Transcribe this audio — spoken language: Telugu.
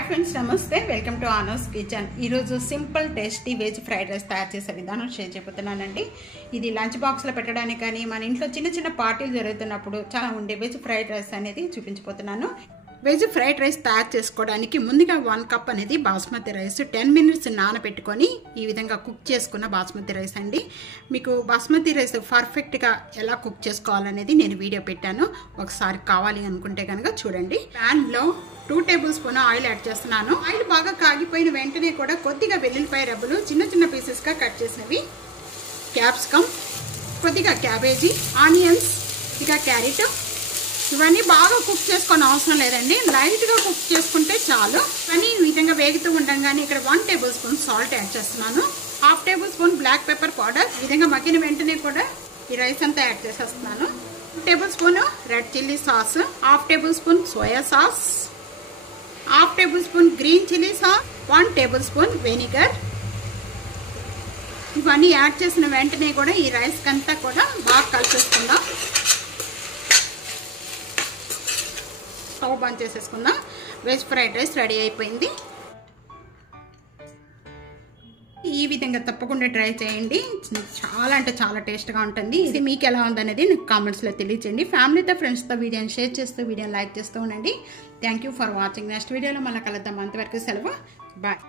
हाई फ्रेंड्स नमस्ते welcome to honours kitchen simple tasty veg fried rice तैयार చేసే విధానం షేర్ చేస్తున్నానండి। ఇది లంచ్ బాక్స్ లో పెట్టడానికి కానీ మన ఇంట్లో చిన్న చిన్న పార్టీలు జరుగుతున్నప్పుడు చాలా ఉండే వెజ్ ఫ్రైడ్ రైస్ అనేది చూపించబోతున్నాను। వెజ్ ఫ్రైడ్ రైస్ తయారు చేసుకోవడానికి ముందుగా 1 కప్ అనేది బాస్మతి రైస్ 10 మినిట్స్ నానబెట్టుకొని ఈ విధంగా కుక్ చేసుకున్న బాస్మతి రైస్ అండి। మీకు బాస్మతి రైస్ పర్ఫెక్ట్ గా ఎలా కుక్ చేసుకోవాలనేది నేను వీడియో పెట్టాను, ఒకసారి కావాలి అనుకుంటే కనుక చూడండి। పాన్ లో 2 టేబుల్ స్పూన్ ఆయిల్ యాడ్ చేస్తున్నాను। ఆయిల్ బాగా కాగిపోయిన వెంటనే కూడా కొద్దిగా వెల్లుల్లిపాయ రెబ్బలు చిన్న చిన్న పీసెస్ గా కట్ చేసినవి, క్యాప్సికమ్, కొద్దిగా క్యాబేజీ, ఆనియన్స్, ఇక క్యారెట్ ఇవన్నీ బాగా కుక్ చేసుకోని అవసరం లేదండి, లైట్ గా కుక్ చేసుకుంటే చాలు। కానీ ఈ విధంగా వేగుతూ ఉండగానే ఇక్కడ 1 టేబుల్ స్పూన్ సాల్ట్ యాడ్ చేస్తున్నాను, 1/2 tablespoon black pepper powder. ఈ విధంగా మగ్గిన వెంటనే కూడా ఈ రైస్ అంతా యాడ్ చేసేస్తున్నాను। 2 table spoon red chilli sauce, 1/2 table spoon soya sauce, 1/2 table spoon green chilli sauce, 1 table spoon vinegar. ఇవన్నీ యాడ్ చేసిన వెంటనే కూడా ఈ రైస్ కంతా కూడా బాగా కలిపేసుకుందాం। స్టవ్ బంద్ చేసేసుకుందాం। వెజ్ ఫ్రైడ్ రైస్ రెడీ అయిపోయింది। ఈ విధంగా తప్పకుండా ట్రై చేయండి, చాలా అంటే చాలా టేస్ట్గా ఉంటుంది। ఇది మీకు ఎలా ఉందనేది నాకు కామెంట్స్లో తెలియచేయండి। ఫ్యామిలీతో ఫ్రెండ్స్తో వీడియోని షేర్ చేస్తూ వీడియోని లైక్ చేస్తూ ఉండండి। Thank you for watching. Next వీడియోలో మళ్ళీ కలుద్దాం, అంతవరకు సెలవు, బాయ్।